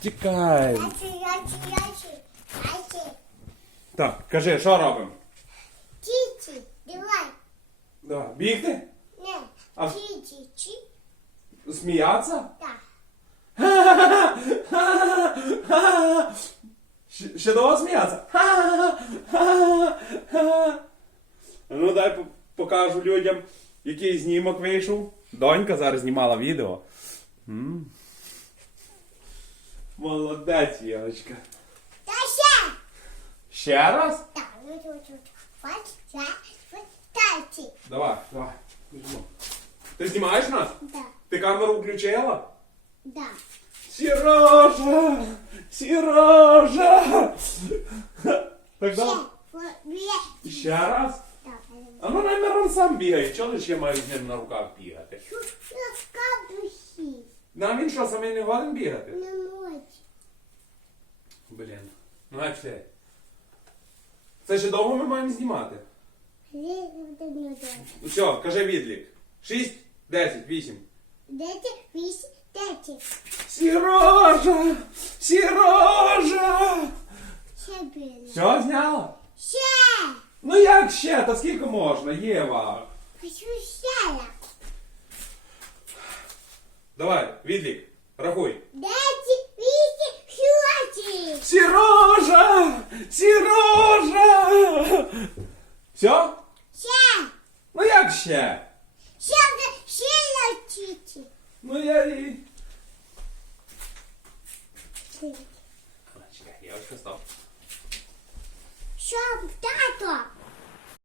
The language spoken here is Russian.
Тікай. Ячі, ячі, ячі. Ячі. Так, кажи, що робимо? Тіті, давай. Давай. Бігти? Не. А- Тіті, чі. Сміятися? Так. Ще, ще довго сміятися? Ну дай по- покажу людям, який знімок вийшов. Донька зараз знімала відео. М. Молодець, Євочка. Та ще. Ще раз? Так, ну тут, тут. От, я, от, таті. Давай, давай. Біжимо. Ти знімаєш нас? Да, Ти камеру включила? да. Сережа! Сережа! Так, Ще. да? От, є. Ще раз? Так, А ну най Мирон сам бігає. Чого ж я маю з ним на руках бігати? Ласкабухи. Нам він що, самий не годен бігати? Не можу. Блін. Ну як все? Це ще довго ми маємо знімати? Ну все, кажи відлік. 6, 10, 8. Дайте вісім, дайте. Сережа! Сережа! Ще біло. Все зняла? Ще. Ну як ще? Та скільки можна, Єва? Хочу ще. Давай, відлік, рахуй. Дайте Сережа! Все? Ще. Ну як ще? Ще вже летіти. Ну я і. Чекай, я ось. Що, тато?